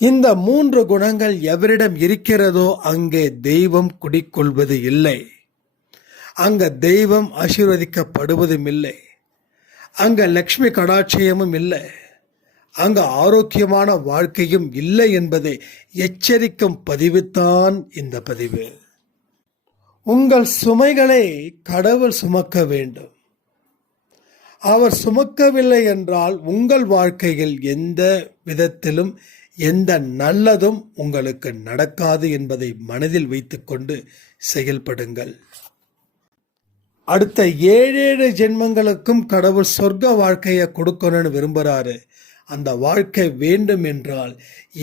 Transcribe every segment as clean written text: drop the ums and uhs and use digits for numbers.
இந்த 3 குணங்கள் எவரிடம் இருக்கிறதோ அங்கே தெய்வம் குடிக்கொள்வது இல்லை. அங்க தெய்வம் ஆசீர்வதிக்கப்படுவதும் இல்லை. அங்க லக்ஷ்மி கடாட்சியமும் இல்லை. அங்க ஆரோக்கியமான வாழ்க்கையும் இல்லை என்பதை எச்சரிக்கும் பதிவுதான் இந்த பதிவு. உங்கள் சுமைகளை கடவுள் சுமக்க வேண்டும். அவர் சுமக்கவில்லை என்றால் உங்கள் வாழ்க்கையில் எந்த விதத்திலும் எந்த நல்லதும் உங்களுக்கு நடக்காது என்பதை மனதில் வைத்துக்கொண்டு செயல்படுங்கள். அடுத்த 7 ஜென்மங்களுக்கும் கடவுள் சொர்க்க வாழ்க்கையை கொடுக்கணும்னு விரும்புகிறாரு. அந்த வாழ்க்கை வேண்டும் என்றால்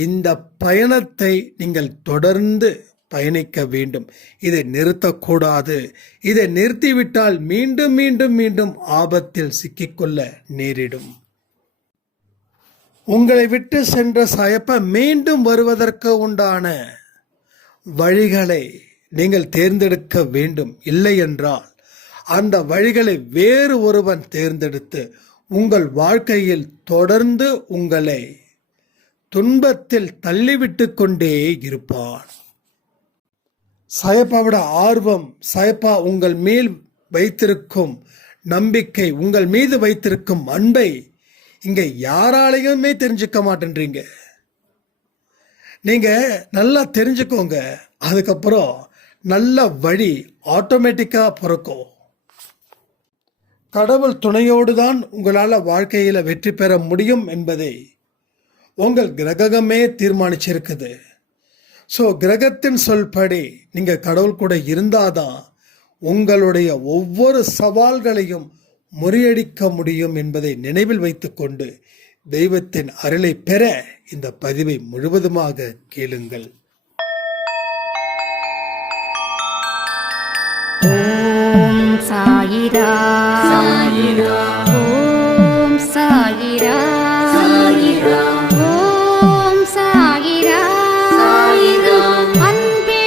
இந்த பயணத்தை நீங்கள் தொடர்ந்து பயணிக்க வேண்டும். இதை நிறுத்தக்கூடாது. இதை நிறுத்திவிட்டால் மீண்டும் மீண்டும் மீண்டும் ஆபத்தில் சிக்கிக்கொள்ள நேரிடும். உங்களை விட்டு சென்ற சாயப்பா மீண்டும் வருவதற்கு உண்டான வழிகளை நீங்கள் தேர்ந்தெடுக்க வேண்டும். இல்லை என்றால் அந்த வழிகளை வேறு ஒருவன் தேர்ந்தெடுத்து உங்கள் வாழ்க்கையில் தொடர்ந்து உங்களை துன்பத்தில் தள்ளிவிட்டு கொண்டே இருப்பான். சாயப்பாவோட ஆர்வம், சாயப்பா உங்கள் மேல் வைத்திருக்கும் நம்பிக்கை, உங்கள் மீது வைத்திருக்கும் அன்பை இங்க யாராலையுமே தெரிஞ்சுக்க மாட்டேன்றீங்க. நீங்க நல்லா தெரிஞ்சுக்கோங்க. அதுக்கப்புறம் நல்ல வழி ஆட்டோமேட்டிக்கா பிறக்கும். கடவுள் துணையோடு தான் உங்களால் வாழ்க்கையில் வெற்றி பெற முடியும் என்பதை உங்கள் கிரகமே தீர்மானிச்சிருக்குது. ஸோ கிரகத்தின் சொல்படி நீங்கள் கடவுள் கூட இருந்தாதான் உங்களுடைய ஒவ்வொரு சவால்களையும் முறியடிக்க முடியும் என்பதை நினைவில் வைத்துக்கொண்டு தெய்வத்தின் அருளை பெற இந்த பதிவை முழுவதுமாக கேளுங்கள். ஓம் சாயிரா சாயிரா, ஓம் சாயிரா சாயிரா, ஓம் சாயிரா சாயிரா, அன்பே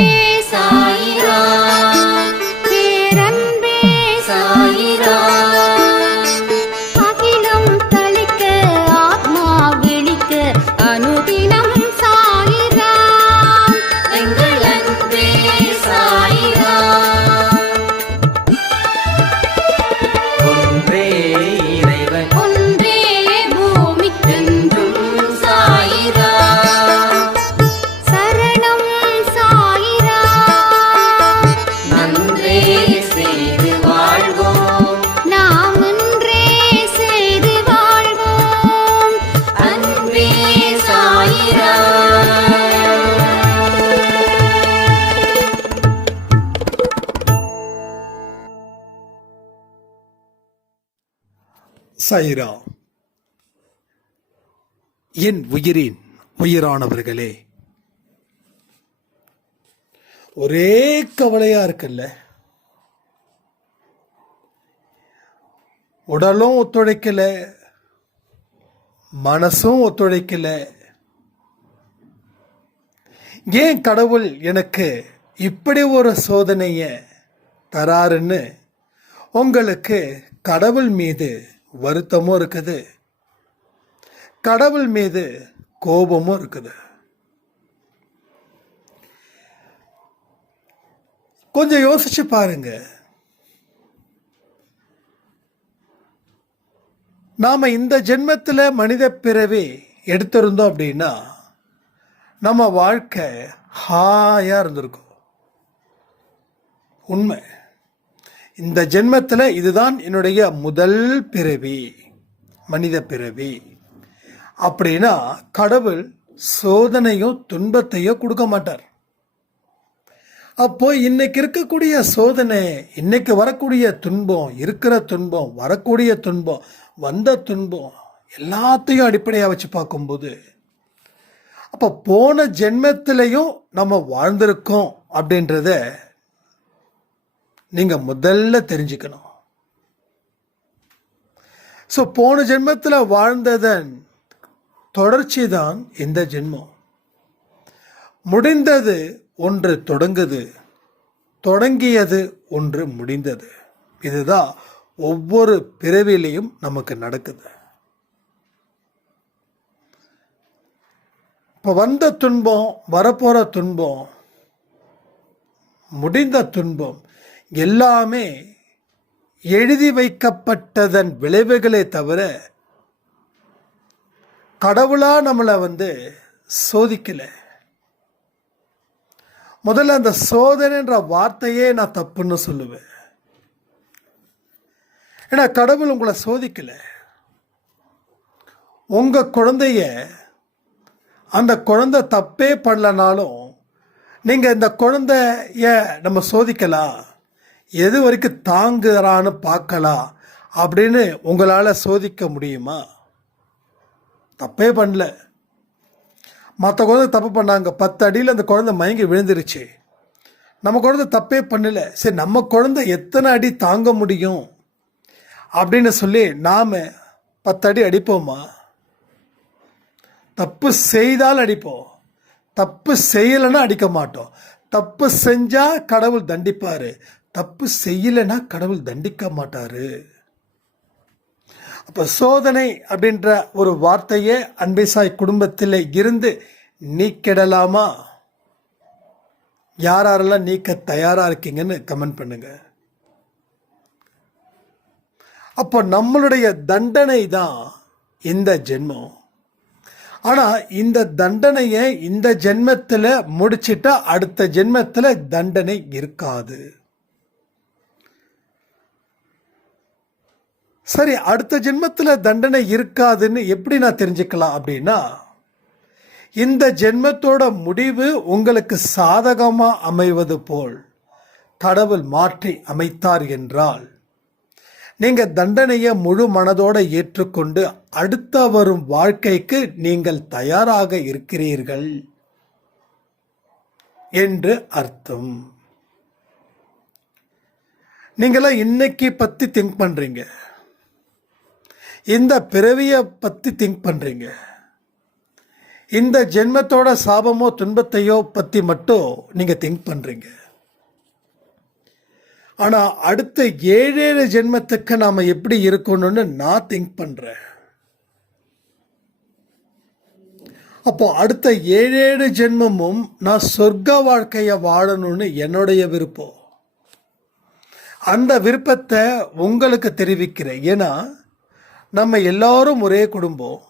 சாயிரா, பேரன்பே சாயிரா, அகிலம் தளிக்க ஆத்மா விழிக்க அனுதினம் சாயிரா, எங்கள் அன்பே சாயிரா. சாயிரா. என் உயிரின் உயிரானவர்களே, ஒரே கவலையா இருக்குல்ல. உடலும் ஒத்துழைக்கல, மனசும் ஒத்துழைக்கல. ஏன் கடவுள் எனக்கு இப்படி ஒரு சோதனைய தராருன்னு உங்களுக்கு கடவுள் மீது வருத்தமும் இருக்குது, கடவுள் மீது கோபமும் இருக்குது. கொஞ்சம் யோசிச்சு பாருங்க. நாம இந்த ஜென்மத்தில் மனித பிறவி எடுத்திருந்தோம் அப்படின்னா நம்ம வாழ்க்கை ஹாயா இருந்திருக்கும். உண்மை. இந்த ஜென்மத்தில் இதுதான் என்னுடைய முதல் பிறவி, மனித பிறவி அப்படின்னா கடவுள் சோதனையும் துன்பத்தையும் கொடுக்க மாட்டார். அப்போ இன்னைக்கு இருக்கக்கூடிய சோதனை, இன்னைக்கு வரக்கூடிய துன்பம், இருக்கிற துன்பம், வரக்கூடிய துன்பம், வந்த துன்பம் எல்லாத்தையும் அடிப்படையாக வச்சு பார்க்கும்போது அப்போ போன ஜென்மத்திலையும் நம்ம வாழ்ந்திருக்கோம் அப்படின்றத நீங்க முதல்ல தெரிஞ்சுக்கணும். ஸோ போன ஜென்மத்தில் வாழ்ந்ததன் தொடர்ச்சி தான் இந்த ஜென்மம். முடிந்தது ஒன்று தொடங்குது, தொடங்கியது ஒன்று முடிந்தது. இதுதான் ஒவ்வொரு பிறவிலையும் நமக்கு நடக்குது. இப்போ வந்த துன்பம், வரப்போகிற துன்பம், முடிந்த துன்பம் எல்லாமே எழுதி வைக்கப்பட்டதன் விளைவுகளே தவிர கடவுளா நம்மளை சோதிக்கலை. முதல்ல அந்த சோதனைன்ற வார்த்தையே நான் தப்புன்னு சொல்லுவேன். ஏன்னா கடவுள் உங்களை சோதிக்கலை. உங்கள் குழந்தைய அந்த குழந்தை தப்பே பண்ணலனாலும் நீங்கள் இந்த குழந்தைய நம்ம சோதிக்கலாம், எது வரைக்கும் தாங்குறான்னு பார்க்கலாம் அப்படின்னு உங்களால் சோதிக்க முடியுமா? தப்பே பண்ணல. மற்ற குழந்தை தப்பு பண்ணாங்க, 10 அடியில் அந்த குழந்தை மயங்கி விழுந்துருச்சு. நம்ம குழந்தை தப்பே பண்ணல, சரி நம்ம குழந்தை எத்தனை அடி தாங்க முடியும் அப்படின்னு சொல்லி நாம் 10 அடி அடிப்போமா? தப்பு செய்தால் அடிப்போம், தப்பு செய்யலைன்னா அடிக்க மாட்டோம். தப்பு செஞ்சால் கடவுள் தண்டிப்பார், தப்பு செய்யலைன்னா கடவுள் தண்டிக்க மாட்டார். அப்போ சோதனை அப்படின்ற ஒரு வார்த்தையே அன்பேசாய் குடும்பத்தில் இருந்து நீக்கிடலாமா? யாரெல்லாம் நீக்க தயாராக இருக்கீங்கன்னு கமெண்ட் பண்ணுங்க. அப்போ நம்மளுடைய தண்டனை தான் இந்த ஜென்மம். ஆனால் இந்த தண்டனையை இந்த ஜென்மத்தில் முடிச்சிட்டா அடுத்த ஜென்மத்தில் தண்டனை இருக்காது. சரி, அடுத்த ஜென்மத்தில் தண்டனை இருக்காதுன்னு எப்படி நான் தெரிஞ்சுக்கலாம் அப்படின்னா, இந்த ஜென்மத்தோட முடிவு உங்களுக்கு சாதகமாக அமைவது போல் கடவுள் மாற்றி அமைத்தார் என்றால் நீங்கள் தண்டனையை முழு மனதோடு ஏற்றுக்கொண்டு அடுத்த வரும் வாழ்க்கைக்கு நீங்கள் தயாராக இருக்கிறீர்கள் என்று அர்த்தம். நீங்களாம் இன்னைக்கு பற்றி திங்க் பண்ணுறீங்க, இந்த பிறவியை பற்றி திங்க் பண்ணுறீங்க, இந்த ஜென்மத்தோட சாபமோ துன்பத்தையோ பற்றி மட்டும் நீங்கள் திங்க் பண்ணுறீங்க. ஆனால் அடுத்த 7 ஜென்மத்துக்கு நாம் எப்படி இருக்கணும்னு நான் திங்க் பண்ணுறேன். அப்போ அடுத்த 7 ஜென்மமும் நான் சொர்க்க வாழ்க்கையை வாழணும்னு என்னுடைய விருப்பம். அந்த விருப்பத்தை உங்களுக்கு தெரிவிக்கிறேன். ஏன்னா நம்ம எல்லாரும் ஒரே குடும்பம்.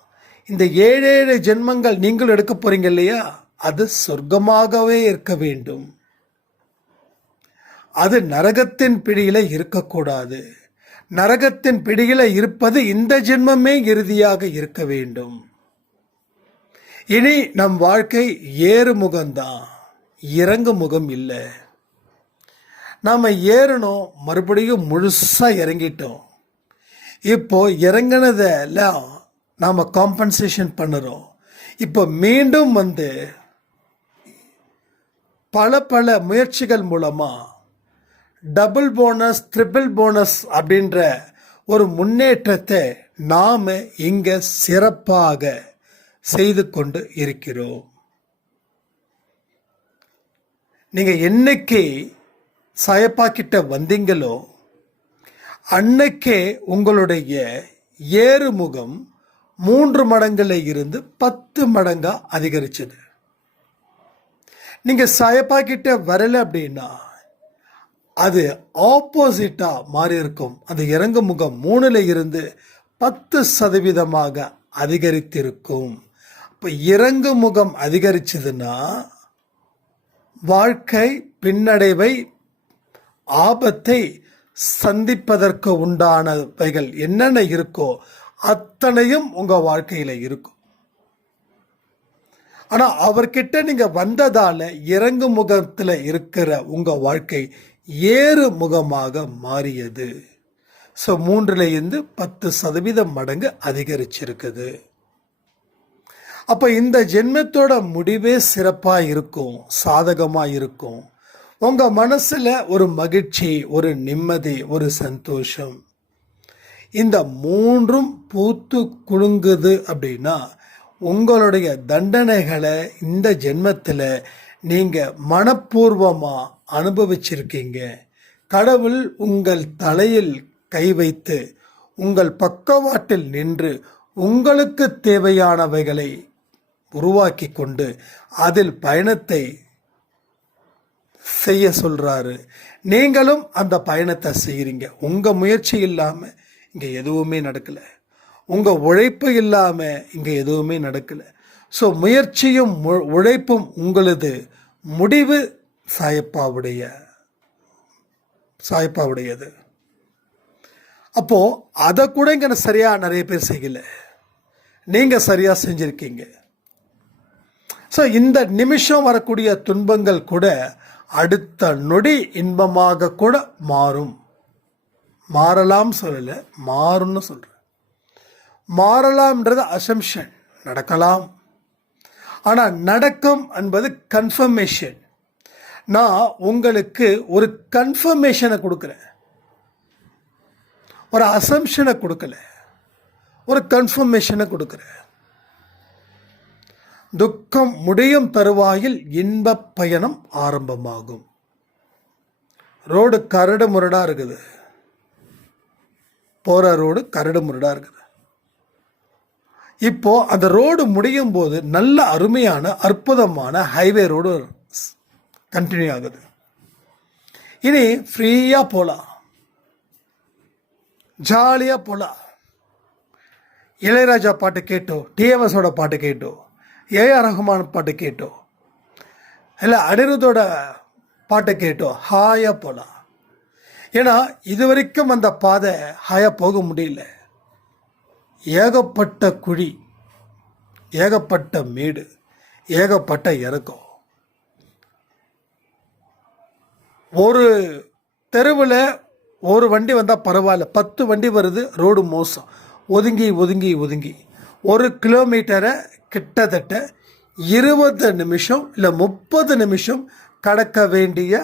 இந்த 7 ஜென்மங்கள் நீங்கள் எடுக்க போறீங்க இல்லையா, அது சொர்க்கமாகவே இருக்க வேண்டும். அது நரகத்தின் பிடியில இருக்கக்கூடாது. நரகத்தின் பிடியில இருப்பது இந்த ஜென்மமே இறுதியாக இருக்க வேண்டும். இனி நம் வாழ்க்கை ஏறுமுகம்தான், இறங்கு முகம் இல்லை. நாம் ஏறணும், மறுபடியும் முழுசாக இறங்கிட்டோம். இப்போ இறங்கினதெல்லாம் நாம் காம்பன்சேஷன் பண்ணுறோம். இப்போ மீண்டும் பல முயற்சிகள் மூலமாக டபுள் போனஸ், ட்ரிபிள் போனஸ் அப்படின்ற ஒரு முன்னேற்றத்தை நாம் இங்கே சிறப்பாக செய்து கொண்டு இருக்கிறோம். நீங்கள் என்னைக்கு சாயப்பாக்கிட்ட வந்தீங்களோ அன்னைக்கே உங்களுடைய ஏறுமுகம் 3 மடங்குல இருந்து 10 மடங்கா அதிகரிச்சது. நீங்கள் சாயப்பாக்கிட்ட வரலை அப்படின்னா அது ஆப்போசிட்டா மாறி இருக்கும். அந்த இறங்கு முகம் 3ல் இருந்து 10% அதிகரித்திருக்கும். இப்போ இறங்கு முகம் அதிகரிச்சதுன்னா வாழ்க்கை பின்னடைவை, ஆபத்தை சந்திப்பதற்கு உண்டானவைகள் என்னென்ன இருக்கோ அத்தனையும் உங்கள் வாழ்க்கையில் இருக்கும். ஆனால் அவர்கிட்ட நீங்கள் வந்ததால் இறங்கு முகத்தில் இருக்கிற உங்கள் வாழ்க்கை ஏறு முகமாக மாறியது. ஸோ 3ல் இருந்து 10% மடங்கு அதிகரிச்சிருக்குது. அப்போ இந்த ஜென்மத்தோட முடிவே சிறப்பாக இருக்கும், சாதகமாக இருக்கும். உங்கள் மனசில் ஒரு மகிழ்ச்சி, ஒரு நிம்மதி, ஒரு சந்தோஷம், இந்த 3ம் பூத்து குலுங்குது அப்படின்னா உங்களுடைய தண்டனைகளை இந்த ஜென்மத்தில் நீங்கள் மனப்பூர்வமாக அனுபவிச்சிருக்கீங்க. கடவுள் உங்கள் தலையில் கை வைத்து உங்கள் பக்கவாட்டில் நின்று உங்களுக்கு தேவையானவைகளை உருவாக்கி கொண்டு அதில் பயணத்தை செய்ய சொல்றாரு. நீங்களும் அந்த பயணத்தை செய்கிறீங்க. உங்க முயற்சி இல்லாம இங்க எதுவுமே நடக்கல, உங்க உழைப்பு இல்லாம இங்க எதுவுமே நடக்கல. ஸோ முயற்சியும் உழைப்பும் உங்களது முடிவு சாயப்பாவுடையது. அப்போ அதை கூட இங்க சரியா நிறைய பேர் செய்யல, நீங்க சரியா செஞ்சிருக்கீங்க. ஸோ இந்த நிமிஷம் வரக்கூடிய துன்பங்கள் கூட அடுத்த நொடி இன்பமாக கூட மாறலாம் சொல்லல, மாறும்னு சொல்ற. மாறலாம்ன்றது அசம்ஷன், நடக்கலாம். ஆனா நடக்கும் என்பது கன்ஃபர்மேஷன். நான் உங்களுக்கு ஒரு கன்ஃபர்மேஷனை கொடுக்குறேன், ஒரு அசம்ஷனை கொடுக்கல, ஒரு கன்ஃபர்மேஷனை கொடுக்குறேன். துக்கம் முடியும் தருவாயில் இன்ப பயணம் ஆரம்பமாகும். ரோடு கரடு முரடா இருக்குது, போற ரோடு கரடு முரடா இருக்குது. இப்போ அந்த ரோடு முடியும் போது நல்ல அருமையான அற்புதமான ஹைவே ரோடு கண்டினியூ ஆகுது. இனி ஃப்ரீயா போலாம், ஜாலியா போலாம். இளையராஜா பாட்டு கேட்டோ, டிஎம்எஸோட பாட்டு கேட்டோ, ஏஆர் ரஹ்மான் பாட்டு கேட்டோ, இல்லை அனிருத்தோட பாட்டை கேட்டோ ஹாயா போகலாம். ஏன்னா இது வரைக்கும் அந்த பாதை ஹாயா போக முடியல. ஏகப்பட்ட குழி, ஏகப்பட்ட மேடு, ஏகப்பட்ட இறக்கம். ஒரு தெருவில் ஒரு வண்டி வந்தால் பரவாயில்ல, 10 வண்டி வருது, ரோடு மோசம். ஒதுங்கி ஒதுங்கி ஒதுங்கி 1 கிலோமீட்டரை கிட்டத்தட்ட 20 நிமிஷம் இல்லை 30 நிமிஷம் கடக்க வேண்டிய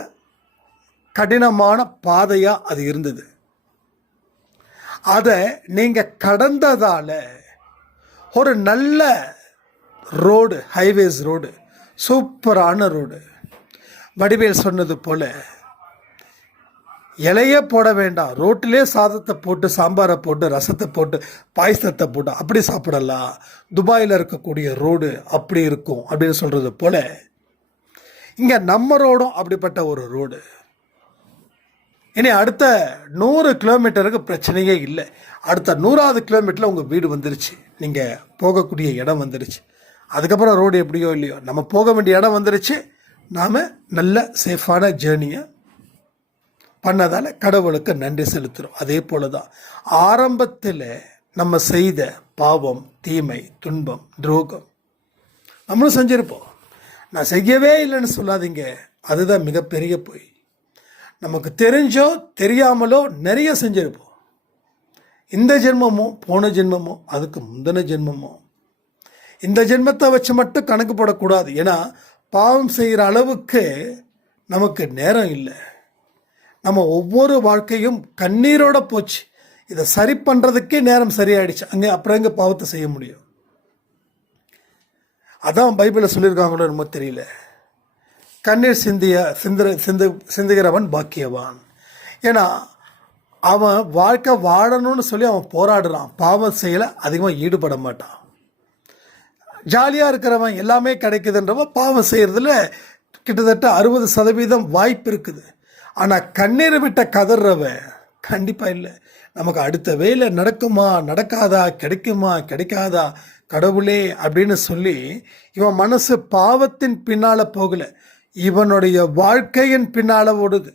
கடினமான பாதையாக அது இருந்தது. அதை நீங்கள் கடந்ததால ஒரு நல்ல ரோடு, ஹைவேஸ் ரோடு, சூப்பரான ரோடு. வடிவேல் சொன்னது போல இலையே போட வேண்டாம், ரோட்டிலே சாதத்தை போட்டு, சாம்பாரை போட்டு, ரசத்தை போட்டு, பாயசத்தை போட்டு அப்படி சாப்பிடலாம். துபாயில் இருக்கக்கூடிய ரோடு அப்படி இருக்கும் அப்படின்னு சொல்றது போல இங்க நம்ம ரோடும் அப்படிப்பட்ட ஒரு ரோடு. இனி அடுத்த 100 கிலோமீட்டருக்கு பிரச்சனையே இல்லை. அடுத்த 100வது கிலோமீட்டரில் உங்கள் வீடு வந்துருச்சு, நீங்கள் போகக்கூடிய இடம் வந்துருச்சு. அதுக்கப்புறம் ரோடு எப்படியோ இல்லையோ நம்ம போக வேண்டிய இடம் வந்துருச்சு. நாம் நல்ல சேஃபான ஜேர்னியை பண்ணதால் கடவுளுக்கு நன்றி செலுத்துகிறோம். அதே போல தான் ஆரம்பத்தில் நம்ம செய்த பாவம், தீமை, துன்பம், துரோகம் நம்மளும் செஞ்சுருப்போம். நான் செய்யவே இல்லைன்னு சொல்லாதீங்க, அதுதான் மிகப்பெரிய பொய். நமக்கு தெரிஞ்சோ தெரியாமலோ நிறைய செஞ்சிருப்போம். இந்த ஜென்மமோ, போன ஜென்மமோ, அதுக்கு முந்தின ஜென்மமோ. இந்த ஜென்மத்தை வச்சு மட்டும் கணக்கு போடக்கூடாது. ஏன்னா பாவம் செய்கிற அளவுக்கு நமக்கு நேரம் இல்லை. நம்ம ஒவ்வொரு வாழ்க்கையும் கண்ணீரோட போச்சு. இதை சரி பண்ணுறதுக்கே நேரம் சரியாயிடுச்சு. அப்புறம் எங்கே பாவத்தை செய்ய முடியும்? அதான் பைபிளில் சொல்லியிருக்காங்களோ என்னமோ தெரியல, கண்ணீர் சிந்துகிறவன் பாக்கியவான். ஏன்னா அவன் வாழ்க்கை வாழணும்னு சொல்லி அவன் போராடுறான், பாவம் செய்யலை அதிகமாக ஈடுபட மாட்டான். ஜாலியாக இருக்கிறவன் எல்லாமே கிடைக்குதுன்றவன் பாவம் செய்கிறதுல கிட்டத்தட்ட 60% வாய்ப்பு இருக்குது. ஆனால் கண்ணீர் விட்ட கதறவன் கண்டிப்பாக இல்லை. நமக்கு அடுத்த வேலை நடக்குமா, நடக்காதா, கிடைக்குமா, கிடைக்காதா, கடவுளே அப்படின்னு சொல்லி இவன் மனசு பாவத்தின் பின்னால போகல, இவனுடைய வாழ்க்கையின் பின்னால ஓடுது.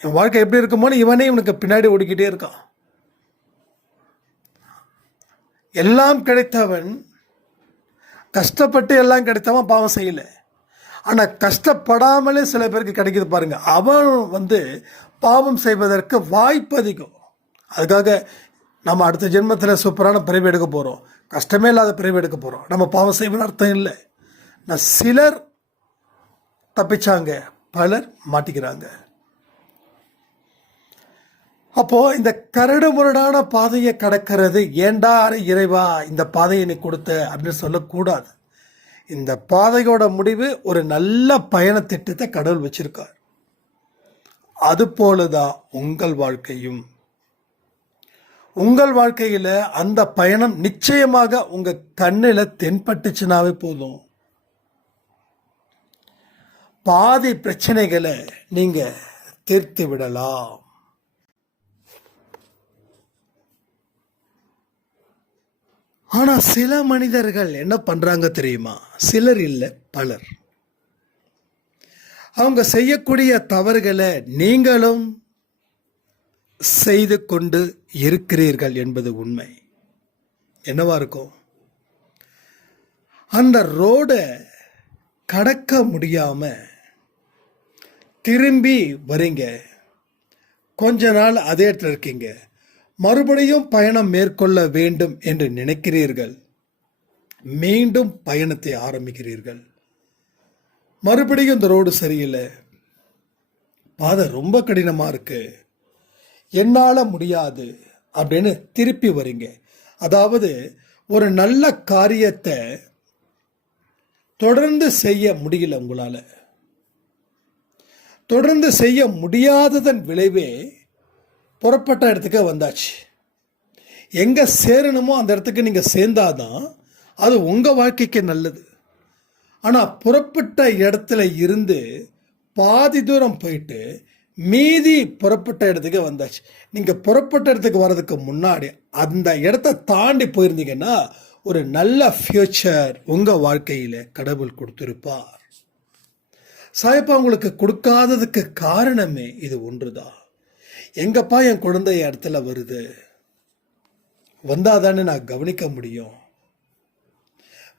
இவன் வாழ்க்கை எப்படி இருக்குமோன்னு இவனே இவனுக்கு பின்னாடி ஓடிக்கிட்டே இருக்கான். எல்லாம் கிடைத்தவன், கஷ்டப்பட்டு எல்லாம் கிடைத்தவன் பாவம் செய்யல. ஆனால் கஷ்டப்படாமலே சில பேருக்கு கிடைக்குது பாருங்க, அவன் பாவம் செய்வதற்கு வாய்ப்பு அதிகம். அதுக்காக நம்ம அடுத்த ஜென்மத்தில் சூப்பரான பிறவி எடுக்க போகிறோம், கஷ்டமே இல்லாத பிறவி எடுக்க போகிறோம், நம்ம பாவம் செய்வதுன்னு அர்த்தம் இல்லை. நான் சிலர் தப்பிச்சாங்க, பலர் மாட்டிக்கிறாங்க. அப்போ இந்த கரடு முரடான பாதையை கடக்கிறது, ஏண்டா இறைவா இந்த பாதையை நீ கொடுத்த அப்படின்னு சொல்லக்கூடாது. இந்த பாதையோட முடிவு ஒரு நல்ல பயண திட்டத்தை கடவுள் வச்சிருக்கார். அது போலதான் உங்கள் வாழ்க்கையும். உங்கள் வாழ்க்கையில் அந்த பயணம் நிச்சயமாக உங்கள் கண்ணில் தென்பட்டுச்சுனாவே போதும். பாதி பிரச்சனைகளை நீங்கள் தீர்த்து விடலாம். ஆனால் சில மனிதர்கள் என்ன பண்ணுறாங்க தெரியுமா? சிலர் இல்லை, பலர். அவங்க செய்யக்கூடிய தவறுகளை நீங்களும் செய்து கொண்டு இருக்கிறீர்கள் என்பது உண்மை. என்னவா இருக்கும்? அந்த ரோடை கடக்க முடியாம திரும்பி வரீங்க, கொஞ்ச நாள் அதே இடத்துல இருக்கீங்க, மறுபடியும் பயணம் மேற்கொள்ள வேண்டும் என்று நினைக்கிறீர்கள், மீண்டும் பயணத்தை ஆரம்பிக்கிறீர்கள். மறுபடியும் இந்த ரோடு சரியில்லை, பாதை ரொம்ப கடினமாக இருக்கு, என்னால் முடியாது அப்படின்னு திருப்பி வரீங்க. அதாவது ஒரு நல்ல காரியத்தை தொடர்ந்து செய்ய முடியல, உங்களால் தொடர்ந்து செய்ய முடியாததன் விளைவே புறப்பட்ட இடத்துக்கு வந்தாச்சு. எங்கே சேரணுமோ அந்த இடத்துக்கு நீங்கள் சேர்ந்தாதான் அது உங்கள் வாழ்க்கைக்கு நல்லது. ஆனால் புறப்பட்ட இடத்துல இருந்து பாதி தூரம் போயிட்டு மீதி புறப்பட்ட இடத்துக்கு வந்தாச்சு. நீங்கள் புறப்பட்ட இடத்துக்கு வர்றதுக்கு முன்னாடி அந்த இடத்த தாண்டி போயிருந்தீங்கன்னா ஒரு நல்ல ஃபியூச்சர் உங்கள் வாழ்க்கையில் கடவுள் கொடுத்துருப்பார். சாயப்பா உங்களுக்கு கொடுக்காததுக்கு காரணமே இது ஒன்றுதான். எங்கப்பா என் குழந்தை இடத்துல வருது, வந்தாதானே நான் கவனிக்க முடியும்,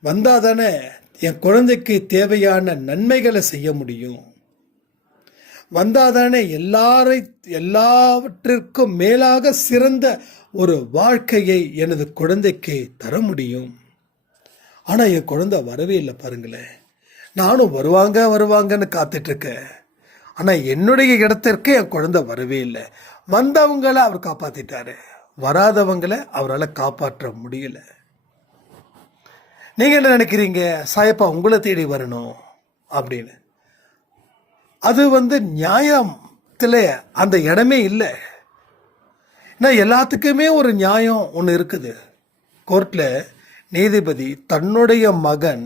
வந்தாதானே என் குழந்தைக்கு தேவையான நன்மைகளை செய்ய முடியும், வந்தாதானே எல்லாவற்றிற்கும் மேலாக சிறந்த ஒரு வாழ்க்கையை எனது குழந்தைக்கு தர முடியும். ஆனால் என் குழந்தை வரவே இல்லை பாருங்களேன். நானும் வருவாங்கன்னு காத்துட்ருக்கேன். ஆனால் என்னுடைய இடத்திற்கு என் குழந்தை வரவே இல்லை. வந்தவங்களை அவர் காப்பாற்றிட்டாரு, வராதவங்களை அவரால் காப்பாற்ற முடியல. நீங்கள் என்ன நினைக்கிறீங்க? சாயப்பா உங்களை தேடி வரணும் அப்படின்னு. அது நியாயத்தில் அந்த இடமே இல்லை. ஏன்னா எல்லாத்துக்குமே ஒரு நியாயம் ஒன்று இருக்குது. கோர்ட்டில் நீதிபதி தன்னுடைய மகன்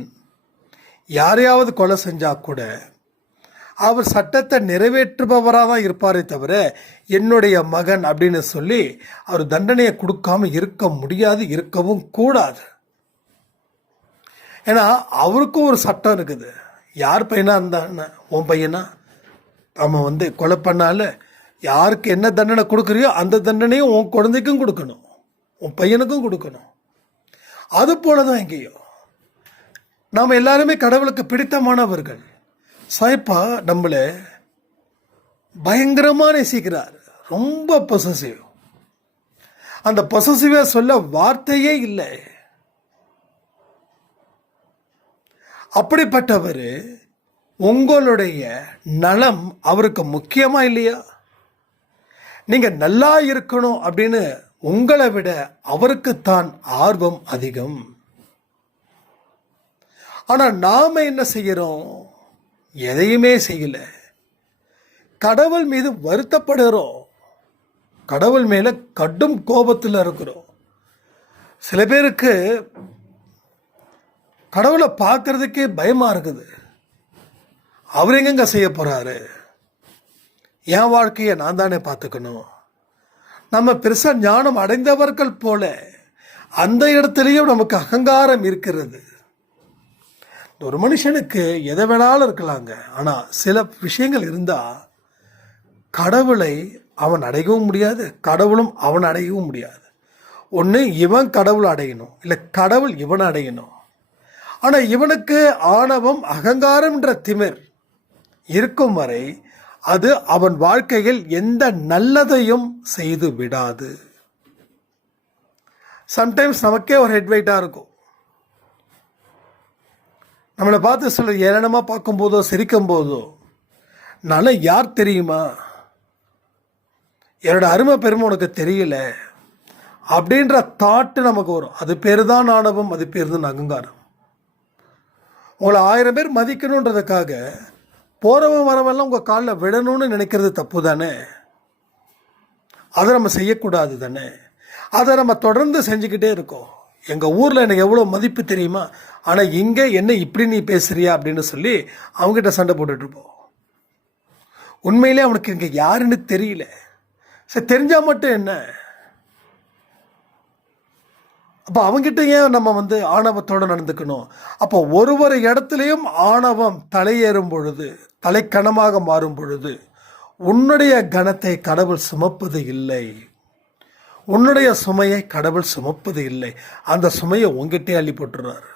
யாரையாவது கொலை செஞ்சால் கூட அவர் சட்டத்தை நிறைவேற்றுபவராக தான் இருப்பாரே தவிர என்னுடைய மகன் அப்படின்னு சொல்லி அவர் தண்டனையை கொடுக்காம இருக்க முடியாது, இருக்கவும் கூடாது. ஏன்னா அவருக்கும் ஒரு சட்டம் இருக்குது. யார் பையனா இருந்தா உன் பையனா அவன் கொலை பண்ணால யாருக்கு என்ன தண்டனை கொடுக்குறியோ அந்த தண்டனையும் உன் குழந்தைக்கும் கொடுக்கணும், உன் பையனுக்கும் கொடுக்கணும். அது போல தான் எங்கேயோ நாம் எல்லாருமே கடவுளுக்கு பிடித்தமானவர்கள். சாய்ப்பா நம்மளை பயங்கரமாக நேசிக்கிறார், ரொம்ப பொசசிவ். அந்த பொசசிவை சொல்ல வார்த்தையே இல்லை. அப்படிப்பட்டவர் உங்களுடைய நலம் அவருக்கு முக்கியமா இல்லையா? நீங்க நல்லா இருக்கணும் அப்படின்னு உங்களை விட அவருக்குத்தான் ஆர்வம் அதிகம். ஆனா நாம என்ன செய்யறோம்? எதையுமே செய்யல. கடவுள் மீது வருத்தப்படுகிறோம், கடவுள் மேல கடும் கோபத்தில் இருக்கிறோம். சில பேருக்கு கடவுளை பார்க்கறதுக்கே பயமா இருக்குது. அவர் எங்கெங்க செய்ய போறாரு? என் வாழ்க்கையை நான் தானே பார்த்துக்கணும். நம்ம பெருசா ஞானம் அடைந்தவர்கள் போல அந்த இடத்துலையும் நமக்கு அகங்காரம் இருக்கிறது. ஒரு மனுஷனுக்கு எதை வேணாலும் இருக்கலாங்க, ஆனால் சில விஷயங்கள் இருந்தால் கடவுளை அவன் அடையவும் முடியாது, கடவுளும் அவன் அடையவும் முடியாது. ஒன்று இவன் கடவுள் அடையணும், இல்லை கடவுள் இவன் அடையணும். ஆனால் இவனுக்கு ஆணவம் அகங்காரம்ன்ற திமிர் இருக்கும் வரை அது அவன் வாழ்க்கையில் எந்த நல்லதையும் செய்து விடாது. சம்டைம்ஸ் நமக்கே ஒரு ஹெட்வைட்டாக இருக்கும். நம்மளை பார்த்து சிலர் ஏளனமாக பார்க்கும்போதோ சிரிக்கும் போதோ நான் யார் தெரியுமா, என்னோட அருமை பெருமை உனக்கு தெரியல அப்படின்ற தாட்டு நமக்கு வரும். அது பேர் தான் ஆணவம், அது பேர் தான் அகங்காரம். உங்களை 1000 பேர் மதிக்கணுன்றதுக்காக போகிறவன் வரவெல்லாம் உங்கள் காலில் விடணும்னு நினைக்கிறது தப்பு தானே? அதை நம்ம செய்யக்கூடாது தானே? அதை நம்ம தொடர்ந்து செஞ்சுக்கிட்டே இருக்கோம். எங்கள் ஊரில் எனக்கு எவ்வளோ மதிப்பு தெரியுமா, ஆனால் இங்கே என்ன இப்படி நீ பேசுறியா அப்படின்னு சொல்லி அவங்ககிட்ட சண்டை போட்டுட்ருப்போம். உண்மையிலே அவனுக்கு இங்கே யாருன்னு தெரியல. சரி, தெரிஞ்சால் மட்டும் என்ன? அப்போ அவங்ககிட்ட ஏன் நம்ம ஆணவத்தோடு நடந்துக்கணும்? அப்போ ஒரு இடத்துலையும் ஆணவம் தலையேறும் பொழுது, தலைக்கணமாக மாறும் பொழுது, உன்னுடைய கணத்தை கடவுள் சுமப்பது இல்லை. உன்னுடைய சுமையை கடவுள் சுமப்பது இல்லை. அந்த சுமையை உங்ககிட்டே அள்ளி போட்டுறாரு.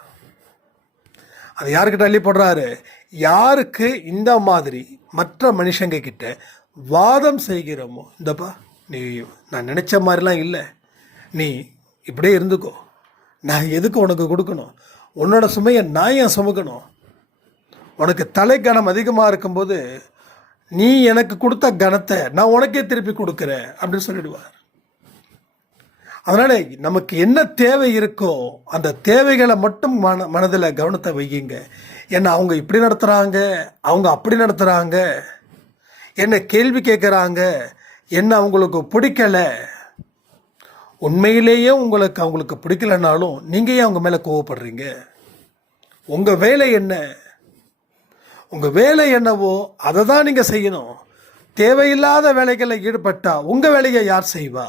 அது யாருக்கிட்ட அள்ளி போடுறாரு? யாருக்கு இந்த மாதிரி மற்ற மனுஷங்க கிட்ட வாதம் செய்கிறோமோ, இந்தப்பா நீ நான் நினச்ச மாதிரிலாம் இல்லை, நீ இப்படியே இருந்துக்கோ, நான் எதுக்கு உனக்கு கொடுக்கணும், உன்னோட சுமையை நான் ஏன் சுமக்கணும், உனக்கு தலைக்கணம் அதிகமாக இருக்கும்போது நீ எனக்கு கொடுத்த கணத்தை நான் உனக்கே திருப்பி கொடுக்குறேன் அப்படின்னு சொல்லிடுவார். அதனால் நமக்கு என்ன தேவை இருக்கோ அந்த தேவைகளை மட்டும் மனதில் கவனத்தை வையுங்க. என்ன அவங்க இப்படி நடத்துகிறாங்க, அவங்க அப்படி நடத்துகிறாங்க, என்ன கேள்வி கேட்குறாங்க, என்ன அவங்களுக்கு பிடிக்கலை. உண்மையிலேயே அவங்களுக்கு பிடிக்கலைனாலும் நீங்கள் ஏன் அவங்க மேலே கோவப்படுறீங்க? உங்கள் வேலை என்ன? உங்கள் வேலை என்னவோ அதை தான் நீங்கள் செய்யணும். தேவையில்லாத வேலைகளில் ஈடுபட்டால் உங்கள் வேலையை யார் செய்வா?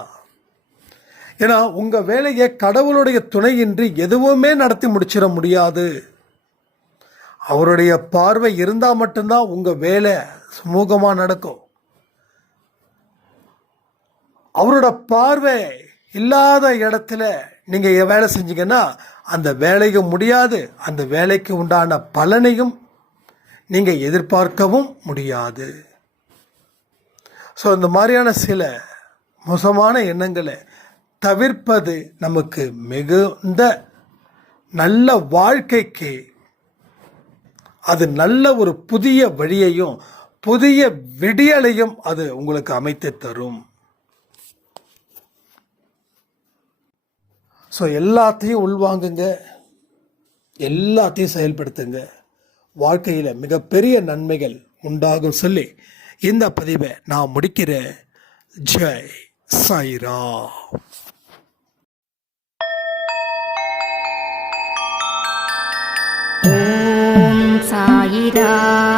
ஏன்னா உங்கள் வேலையை கடவுளுடைய துணையின்றி எதுவுமே நடத்தி முடிச்சிட முடியாது. அவருடைய பார்வை இருந்தால் மட்டும்தான் உங்கள் வேலை சுமூகமாக நடக்கும். அவரோட பார்வை இல்லாத இடத்துல நீங்கள் வேலை செஞ்சீங்கன்னா அந்த வேலையும் முடியாது, அந்த வேலைக்கு உண்டான பலனையும் நீங்கள் எதிர்பார்க்கவும் முடியாது. ஸோ இந்த மாதிரியான சில மோசமான எண்ணங்களை தவிர்ப்பது நமக்கு மிகுந்த நல்ல வாழ்க்கைக்கு அது நல்ல ஒரு புதிய வழியையும் புதிய விடியலையும் அது உங்களுக்கு அமைத்து தரும். ஸோ எல்லாத்தையும் உள்வாங்குங்க, எல்லாத்தையும் செயல்படுத்துங்க. வாழ்க்கையில் மிகப்பெரிய நன்மைகள் உண்டாகும் சொல்லி இந்த பதிவை நான் முடிக்கிறேன். ஜெய் சாய்ராம். ஓம் சாயிராம்.